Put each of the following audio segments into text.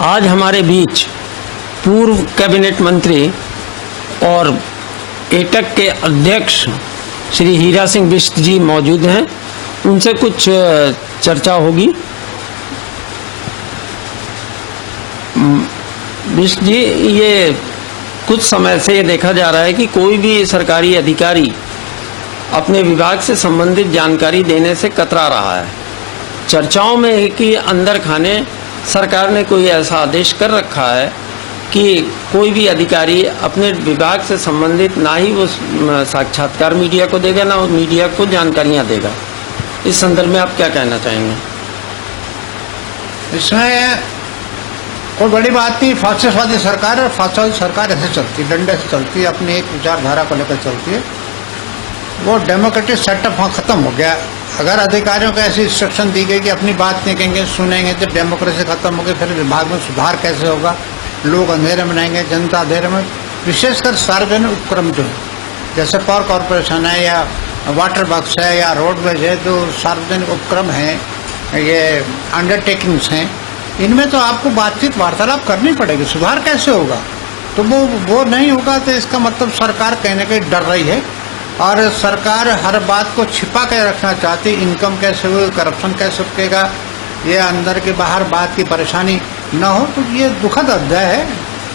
आज हमारे बीच पूर्व कैबिनेट मंत्री और एटक के अध्यक्ष श्री हीरा सिंह बिष्ट जी मौजूद हैं। उनसे कुछ चर्चा होगी। बिष्ट जी, ये कुछ समय से ये देखा जा रहा है कि कोई भी सरकारी अधिकारी अपने विभाग से संबंधित जानकारी देने से कतरा रहा है। चर्चाओं में है कि अंदर खाने सरकार ने कोई ऐसा आदेश कर रखा है कि कोई भी अधिकारी अपने विभाग से संबंधित ना ही वो साक्षात्कार मीडिया को देगा, ना मीडिया को जानकारियां देगा। इस संदर्भ में आप क्या कहना चाहेंगे? इसमें कोई बड़ी बात नहीं। फासिस्टवादी सरकार है, फासिस्टवादी सरकार ऐसे चलती है, डंडे से चलती है, अपनी एक विचारधारा को लेकर चलती है। वो डेमोक्रेटिक सेटअप वहाँ खत्म हो गया। अगर अधिकारियों को ऐसी इंस्ट्रक्शन दी गई कि अपनी बात नहीं कहेंगे, सुनेंगे, तो डेमोक्रेसी खत्म हो गई। फिर विभाग में सुधार कैसे होगा? लोग अंधेरे में रहेंगे, जनता अंधेरे में। विशेषकर सार्वजनिक उपक्रम जो है, जैसे पावर कॉरपोरेशन है या वाटर वर्क्स है या रोडवेज है, जो सार्वजनिक उपक्रम हैं, ये अंडरटेकिंग्स हैं, इनमें तो आपको बातचीत वार्तालाप करनी पड़ेगी। सुधार कैसे होगा? तो वो नहीं होगा तो इसका मतलब सरकार कहीं न कहीं डर रही है और सरकार हर बात को छिपा के रखना चाहती। इनकम कैसे हुई, करप्शन कैसे रुकेगा, ये अंदर के बाहर बात की परेशानी न हो, तो ये दुखद अध्याय है।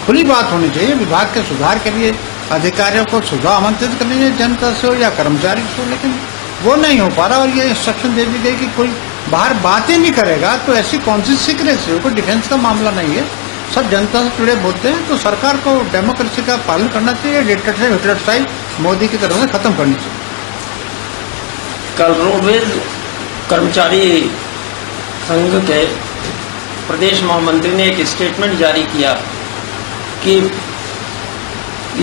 खुली बात होनी चाहिए। विभाग के सुधार के लिए अधिकारियों को सुझाव आमंत्रित करनी चाहिए, जनता से हो या कर्मचारी से हो, लेकिन वो नहीं हो पा रहा। और ये इंस्ट्रक्शन दे दी गई कि कोई बाहर बातें नहीं करेगा, तो ऐसी कौन सी सीक्रेसी हो? कोई डिफेंस का मामला नहीं है, सब जनता से जुड़े बोलते हैं। तो सरकार को डेमोक्रेसी का पालन करना चाहिए। डिक्टेटरशिप, हिटलरशाही मोदी की तरफ से खत्म करनी चाहिए। कल रोडवेज कर्मचारी संघ के प्रदेश महामंत्री ने एक स्टेटमेंट जारी किया कि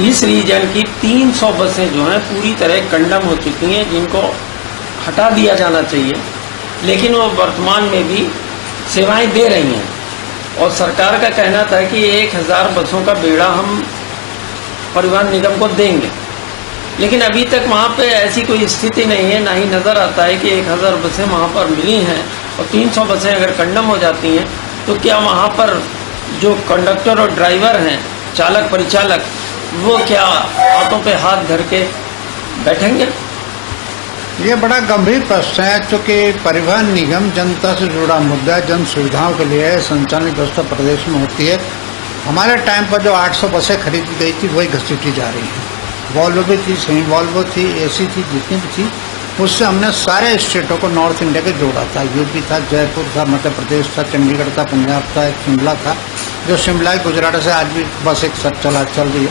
इस रीजन की 300 बसें जो हैं पूरी तरह कंडम हो चुकी हैं, जिनको हटा दिया जाना चाहिए, लेकिन वो वर्तमान में भी सेवाएं दे रही हैं। और सरकार का कहना था कि 1000 बसों का बेड़ा हम परिवहन निगम को देंगे, लेकिन अभी तक वहाँ पे ऐसी कोई स्थिति नहीं है। ना ही नज़र आता है कि 1000 बसें वहाँ पर मिली हैं। और 300 बसें अगर कंडम हो जाती हैं तो क्या वहाँ पर जो कंडक्टर और ड्राइवर हैं, चालक परिचालक, वो क्या हाथों पे हाथ धर के बैठेंगे? ये बड़ा गंभीर प्रश्न है, क्योंकि परिवहन निगम जनता से जुड़ा मुद्दा है, जन सुविधाओं के लिए संचालन व्यवस्था प्रदेश में होती है। हमारे टाइम पर जो 800 बसें खरीदी गई थी वही घसीटी जा रही हैं। वॉल्वो भी थी, सेमी वॉल्वो थी, एसी थी, जितनी भी थी, उससे हमने सारे स्टेटों को नॉर्थ इंडिया के जोड़ा था। यूपी था, जयपुर था, मध्य प्रदेश था, चंडीगढ़ था, पंजाब था, शिमला था। जो शिमला गुजरात से आज भी बस एक सब चल रही है।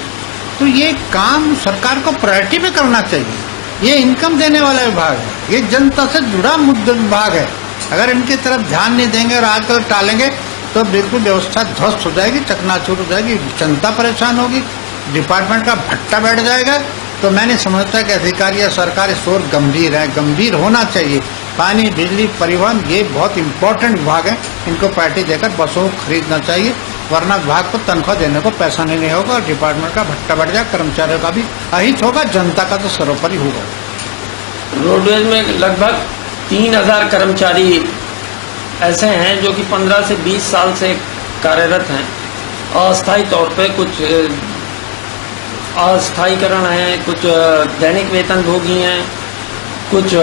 तो ये काम सरकार को प्रायोरिटी में करना चाहिए। ये इनकम देने वाला विभाग है, ये जनता से जुड़ा मुद्दा विभाग है। अगर इनकी तरफ ध्यान नहीं देंगे और आजकल टालेंगे तो बिल्कुल व्यवस्था ध्वस्त हो जाएगी, चकनाचूर हो जाएगी, जनता परेशान होगी, डिपार्टमेंट का भट्टा बैठ जाएगा। तो मैं नहीं समझता कि अधिकारी या सरकार इस ओर गंभीर है। गंभीर होना चाहिए। पानी, बिजली, परिवहन, ये बहुत इंपॉर्टेंट विभाग है, इनको प्रायोरिटी देकर बसों को खरीदना चाहिए, वरना विभाग को तनख्वाह देने को पैसा नहीं होगा और डिपार्टमेंट का भट्टा बढ़ जाएगा, कर्मचारियों का भी अहित होगा, जनता का तो सर्वोपरि होगा। रोडवेज में लगभग 3000 कर्मचारी ऐसे हैं जो कि 15 से 20 साल से कार्यरत हैं। अस्थायी तौर पे कुछ अस्थायीकरण है, कुछ दैनिक वेतन भोगी हैं, कुछ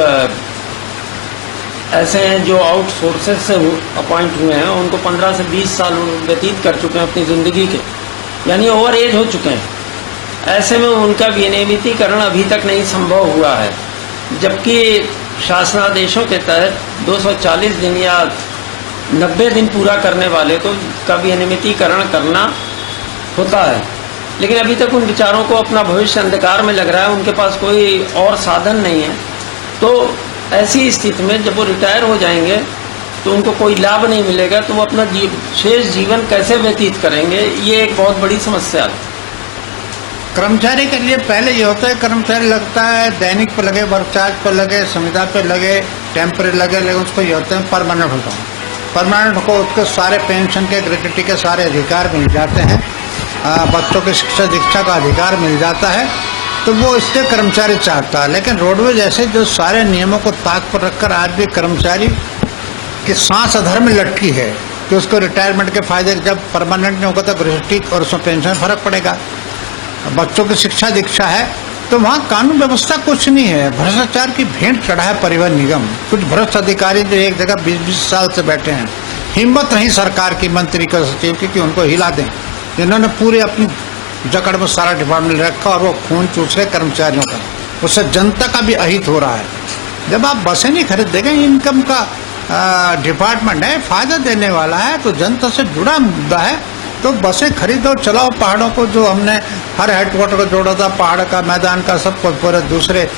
ऐसे हैं जो आउटसोर्सेज से अपॉइंट हुए हैं। उनको 15 से 20 साल व्यतीत कर चुके हैं अपनी ज़िंदगी के, यानी ओवर एज हो चुके हैं। ऐसे में उनका विनियमितीकरण अभी तक नहीं संभव हुआ है, जबकि शासनादेशों के तहत 240 दिन या 90 दिन पूरा करने वाले को का विनियमितीकरण करना होता है। लेकिन अभी तक उन विचारों को अपना भविष्य अंधकार में लग रहा है, उनके पास कोई और साधन नहीं है। तो ऐसी स्थिति में जब वो रिटायर हो जाएंगे तो उनको कोई लाभ नहीं मिलेगा, तो वो अपना शेष जीवन कैसे व्यतीत करेंगे, ये एक बहुत बड़ी समस्या है। कर्मचारी के लिए पहले ये होता है, कर्मचारी लगता है दैनिक पे लगे, वर्क चार्ज पे लगे, संविदा पे लगे, टेम्परेरी लगे, लेकिन उसको ये होता है परमानेंट होता है। परमानेंट को उसके सारे पेंशन के, ग्रेट्युटी के सारे अधिकार मिल जाते हैं, बच्चों की शिक्षा दीक्षा का अधिकार मिल जाता है, तो वो इससे कर्मचारी चाहता है। लेकिन रोडवेज जैसे जो सारे नियमों को ताक पर रखकर आज भी कर्मचारी की सांस अधर में लटकी है, कि उसको रिटायरमेंट के फायदे जब परमानेंट नहीं होगा तो ग्रेजुटी और उसमें पेंशन फर्क पड़ेगा। बच्चों की शिक्षा दीक्षा है तो वहाँ कानून व्यवस्था कुछ नहीं है। भ्रष्टाचार की भेंट चढ़ा है परिवहन निगम। कुछ भ्रष्ट अधिकारी जो एक जगह 20-20 साल से बैठे हैं, हिम्मत नहीं सरकार की, मंत्री का, सचिव की कि उनको हिला दें। इन्होंने पूरे अपनी जकड़ में सारा डिपार्टमेंट रखा और वो खून चूस रहे कर्मचारियों का। उससे जनता का भी अहित हो रहा है। जब आप बसें नहीं खरीद देंगे, इनकम का डिपार्टमेंट है, फायदा देने वाला है, तो जनता से जुड़ा मुद्दा है, तो बसें खरीदो, चलाओ। पहाड़ों को जो हमने हर हेडक्वार्टर को जोड़ा था, पहाड़ का, मैदान का, सबको पूरे दूसरे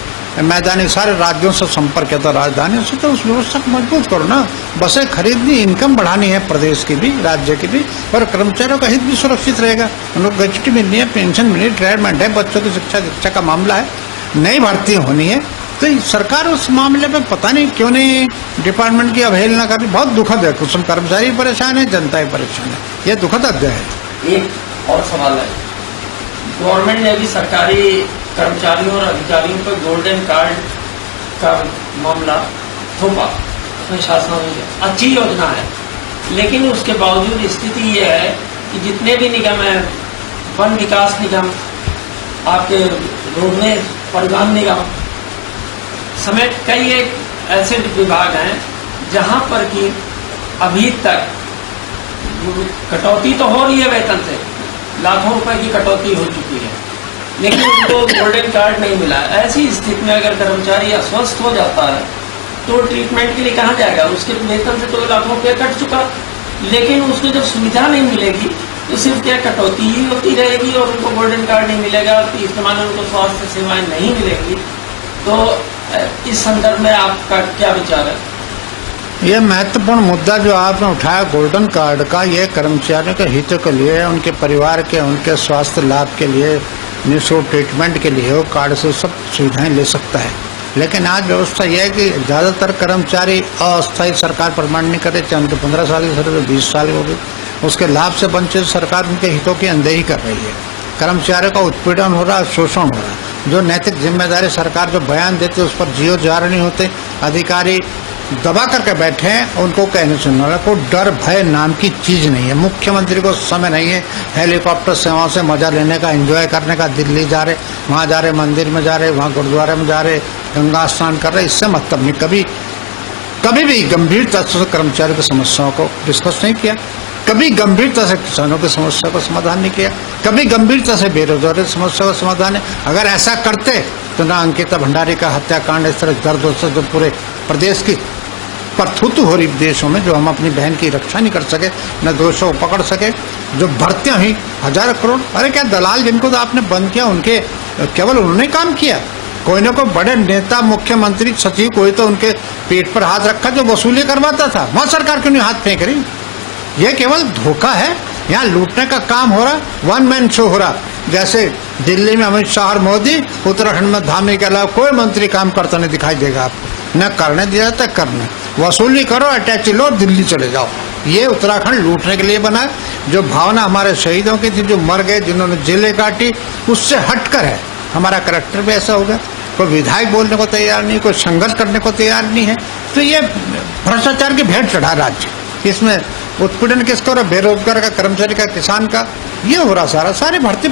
मैदानी सारे राज्यों से संपर्क किया था राजधानी से, तो उस व्यवस्था को मजबूत करो ना। बसें खरीदनी, इनकम बढ़ानी है प्रदेश की भी, राज्य की भी, और कर्मचारियों का हित भी सुरक्षित रहेगा। उनको ग्रेच्युटी मिलनी है, पेंशन मिलनी है, रिटायरमेंट है, बच्चों की शिक्षा का मामला है, नई भर्ती होनी है। तो सरकार उस मामले में पता नहीं क्यों नहीं डिपार्टमेंट की अवहेलना कर रही। बहुत दुखद है। कुछ कर्मचारी परेशान है, जनता ही परेशान है। यह दुखद अध्याय है। एक और सवाल है, गवर्नमेंट ने अभी सरकारी कर्मचारियों और अधिकारियों पर गोल्डन कार्ड का मामला थोपा अपने शासन में। अच्छी योजना है, लेकिन उसके बावजूद स्थिति ये है कि जितने भी निगम है, वन विकास निगम, आपके रोडवेज, परिवहन निगम समेत कई एक ऐसे विभाग हैं जहां पर कि अभी तक कटौती तो हो रही है वेतन से, लाखों रुपए की कटौती हो चुकी है, लेकिन उनको गोल्डन कार्ड नहीं मिला। ऐसी स्थिति में अगर कर्मचारी अस्वस्थ हो जाता है तो ट्रीटमेंट के लिए कहाँ जाएगा? उसके वेतन से तो लाखों रुपया कट चुका, लेकिन उसको जब सुविधा नहीं मिलेगी तो सिर्फ क्या कटौती ही होती रहेगी और उनको गोल्डन कार्ड नहीं मिलेगा, तो इस मामले में उनको स्वास्थ्य सेवाएं नहीं मिलेंगी। तो इस संदर्भ में आपका क्या विचार है? यह महत्वपूर्ण मुद्दा जो आपने उठाया गोल्डन कार्ड का, ये कर्मचारियों के हितों के लिए, उनके परिवार के, उनके स्वास्थ्य लाभ के लिए, निःशुल्क ट्रीटमेंट के लिए वो कार्ड से सब सुविधाएं ले सकता है। लेकिन आज व्यवस्था यह है कि ज़्यादातर कर्मचारी अस्थायी सरकार प्रमाण नहीं करे, चाहे उनके 15 साल की सर्विस 20 साल हो गई, उसके लाभ से वंचित सरकार उनके हितों की अनदेखी कर रही है। कर्मचारियों का उत्पीड़न हो रहा है, शोषण हो रहा है। जो नैतिक जिम्मेदारी सरकार जो बयान देते उस पर जियो जार नहीं होते, अधिकारी दबा करके बैठे हैं, उनको कहने सुनने वाला को डर भय नाम की चीज नहीं है। मुख्यमंत्री को समय नहीं है हेलीकॉप्टर सेवाओं से मजा लेने का, एंजॉय करने का। दिल्ली जा रहे, वहाँ जा रहे, मंदिर में जा रहे, वहाँ गुरुद्वारे में जा रहे, गंगा स्नान कर रहे, इससे मतलब नहीं। कभी भी गंभीरता से कर्मचारियों की समस्याओं को डिस्कस नहीं किया, कभी गंभीरता से किसानों की समस्या का समाधान नहीं किया, कभी गंभीरता से बेरोजगारी की समस्या का समाधान है। अगर ऐसा करते तो ना अंकिता भंडारी का हत्याकांड इस तरह दर्द से जो पूरे प्रदेश की परथुतु हो रही देशों में, जो हम अपनी बहन की रक्षा नहीं कर सके, न दोषों को पकड़ सके, जो भर्तियां हुई 1000 करोड़। अरे क्या दलाल जिनको तो आपने बंद किया, उनके केवल उन्होंने काम किया? कोई ना कोई बड़े नेता, मुख्यमंत्री, सचिव, कोई तो उनके पेट पर हाथ रखा जो वसूली करवाता था। वहां सरकार क्यों नहीं हाथ फेंक रही? यह केवल धोखा है। यहाँ लूटने का काम हो रहा, वन मैन शो हो रहा। जैसे दिल्ली में अमित शाह और मोदी, उत्तराखंड में धामी के अलावा कोई मंत्री काम करता नहीं दिखाई देगा आपको। न करने दिया जाता, करने वसूली करो, अटैची लो, दिल्ली चले जाओ। ये उत्तराखंड लूटने के लिए बना है। जो भावना हमारे शहीदों की थी, जो मर गए, जिन्होंने जेलें काटी, उससे हटकर है। हमारा करेक्टर भी ऐसा होगा, कोई विधायक बोलने को तैयार नहीं, कोई संघर्ष करने को तैयार नहीं है। तो ये भ्रष्टाचार की भेंट चढ़ा राज्य। इसमें उत्पीड़न किसका हो रहा? बेरोजगार का, कर्मचारी का, किसान का। ये हो रहा सारे भर्ती